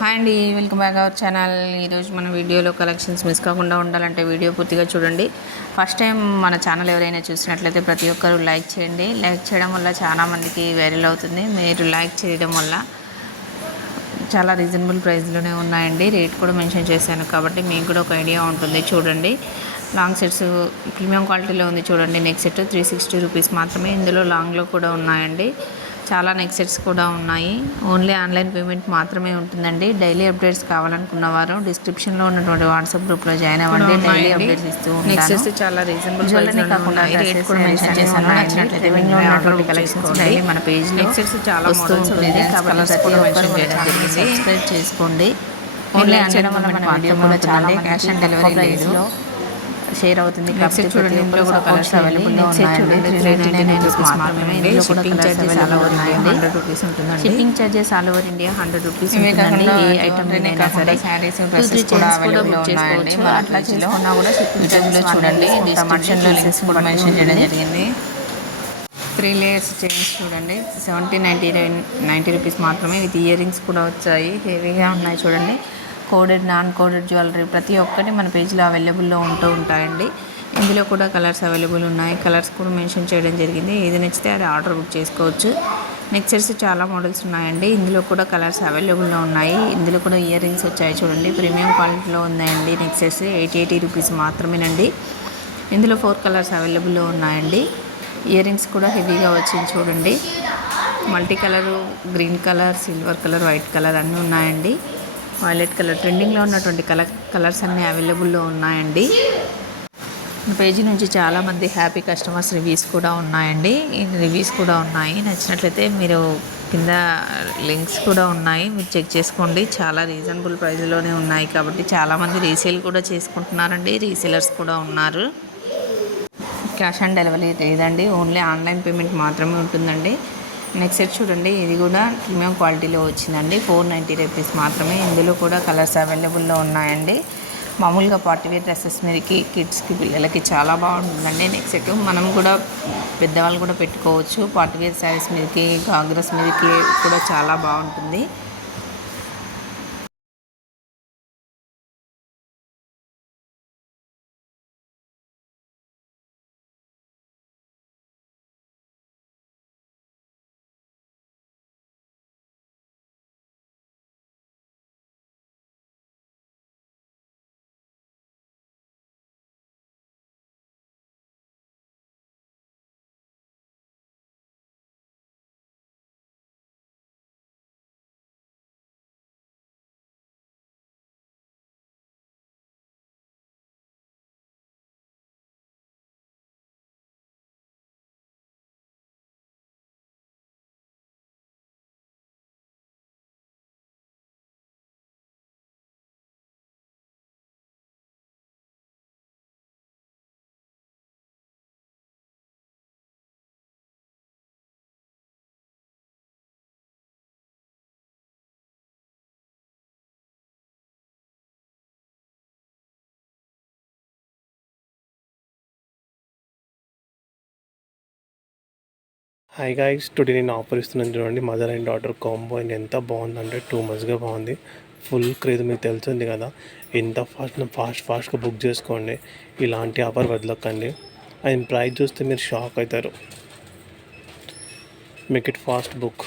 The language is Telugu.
హాయ్ అండి, వెల్కమ్ బ్యాక్ అవర్ ఛానల్. ఈరోజు మన వీడియోలో కలెక్షన్స్ మిస్ కాకుండా ఉండాలంటే వీడియో పూర్తిగా చూడండి. ఫస్ట్ టైం మన ఛానల్ ఎవరైనా చూసినట్లయితే ప్రతి ఒక్కరూ లైక్ చేయండి. లైక్ చేయడం వల్ల చాలామందికి వైరల్ అవుతుంది. మీరు లైక్ చేయడం వల్ల చాలా రీజనబుల్ ప్రైస్లోనే ఉన్నాయండి. రేట్ కూడా మెన్షన్ చేశాను కాబట్టి మీకు కూడా ఒక ఐడియా ఉంటుంది. చూడండి, లాంగ్ సెట్స్ ప్రీమియం క్వాలిటీలో ఉంది. చూడండి, నెక్ సెట్ 360 రూపీస్ మాత్రమే. ఇందులో లాంగ్లో కూడా ఉన్నాయండి. చాలా నెక్ సెట్స్ కూడా ఉన్నాయి. ఓన్లీ ఆన్లైన్ పేమెంట్ మాత్రమే ఉంటుందండి. డైలీ అప్డేట్స్ కావాలనుకున్నవారు డిస్క్రిప్షన్లో ఉన్నటువంటి వాట్సాప్ గ్రూప్లో జాయిన్ అవ్వండి. డైలీ అప్డేట్స్ ఇస్తూ ఉంటాను. నెక్ సెట్స్ చాలా రీజనబుల్ ప్రైస్లో కాకుండా రేట్ కూడా మెన్షన్ చేశాను. నచ్చినట్లయితే డైలీ మన పేజ్లో నెక్ సెట్స్ చాలా మోడల్స్ ఉంటుంది కాబట్టి ప్రతి ఒక్కరు సబ్స్క్రైబ్ చేసుకోండి. ఓన్లీ చేయడం వల్ల మన వీడియో కూడా చాలా క్యాష్ ఆన్ డెలివరీ ప్రైస్లో షేర్ అవుతుంది. కాబట్టి చూడండి, ఇందులో కూడా కలర్స్ అవైలబుల్ ఉన్నాయండి. 399 రూపీస్ మాత్రమే. ఇందులో కూడా కలర్స్ అవైలబుల్ ఉన్నాయండి. 100 రూపీస్ ఉంటుందండి. Shipping charges all over India 100 rupees ఉంటుందండి. ఏ ఐటమ్ అయినా సరే శారీస్ డ్రెస్సెస్ కూడా అవైలబుల్ ఉన్నాయండి. అట్లా చేసుకున్నా కూడా షిప్పింగ్ చార్జెస్ చూడండి. డిస్క్రిప్షన్లో లింక్స్ కూడా మెన్షన్ చేయడం జరిగింది. 3 లేయర్స్ చైన్స్ చూడండి, 90 రూపీస్ మాత్రమే. విత్ ఇయర్ రింగ్స్ కూడా వచ్చాయి. హెవీగా ఉన్నాయి చూడండి. కోడెడ్ నాన్ కోడెడ్ జ్యువెలరీ ప్రతి ఒక్కటి మన పేజ్లో అవైలబుల్లో ఉంటాయండి. ఇందులో కూడా కలర్స్ అవైలబుల్ ఉన్నాయి. కలర్స్ కూడా మెన్షన్ చేయడం జరిగింది. ఏది నచ్చితే అది ఆర్డర్ బుక్ చేసుకోవచ్చు. నెక్ సెట్స్ చాలా మోడల్స్ ఉన్నాయండి. ఇందులో కూడా కలర్స్ అవైలబుల్లో ఉన్నాయి. ఇందులో కూడా ఇయర్ రింగ్స్ వచ్చాయి చూడండి. ప్రీమియం క్వాలిటీలో ఉన్నాయండి. నెక్ సెట్స్ 80 రూపీస్ మాత్రమేనండి. ఇందులో 4 కలర్స్ అవైలబుల్లో ఉన్నాయండి. ఇయర్ రింగ్స్ కూడా హెవీగా వచ్చింది చూడండి. Multi colour, green colour, silver colour, white colour అన్నీ ఉన్నాయండి. వైలెట్ కలర్ ట్రెండింగ్లో ఉన్నటువంటి కలర్స్ అన్నీ అవైలబుల్లో ఉన్నాయండి. పేజీ నుంచి చాలామంది హ్యాపీ కస్టమర్స్ రివ్యూస్ కూడా ఉన్నాయండి. రివ్యూస్ కూడా ఉన్నాయి. నచ్చినట్లయితే మీరు కింద లింక్స్ కూడా ఉన్నాయి, మీరు చెక్ చేసుకోండి. చాలా రీజనబుల్ ప్రైస్లోనే ఉన్నాయి కాబట్టి చాలామంది రీసేల్ కూడా చేసుకుంటున్నారండి. రీసేలర్స్ కూడా ఉన్నారు. క్యాష్ ఆన్ డెలివరీ లేదండి. ఓన్లీ ఆన్లైన్ పేమెంట్ మాత్రమే ఉంటుందండి. నెక్స్ట్ సెట్ చూడండి, ఇది కూడా ప్రీమియం క్వాలిటీలో వచ్చిందండి. 490 రూపీస్ మాత్రమే. ఇందులో కూడా కలర్స్ అవైలబుల్లో ఉన్నాయండి. మామూలుగా పార్టీవేర్ డ్రెస్సెస్ మీదకి, కిడ్స్కి, పిల్లలకి చాలా బాగుంటుందండి. నెక్స్ట్ సెట్ మనం కూడా పెద్దవాళ్ళు కూడా పెట్టుకోవచ్చు. పార్టీవేర్ శారీస్ మీదకి, గాగ్రాస్ మీదకి కూడా చాలా బాగుంటుంది. హాయ్ గైస్, టుడే నేను ఆఫర్ ఇస్తున్నాను చూడండి. Mother and daughter combo and ఎంత బాగుందంటే టూ మచ్గా బాగుంది. ఫుల్ క్రేజ్ మీకు తెలిసింది కదా. ఎంత ఫాస్ట్గా బుక్ చేసుకోండి. ఇలాంటి ఆఫర్ వదలకండి. అండ్ ప్రైస్ చూస్తే మీరు షాక్ అవుతారు. Make it fast book.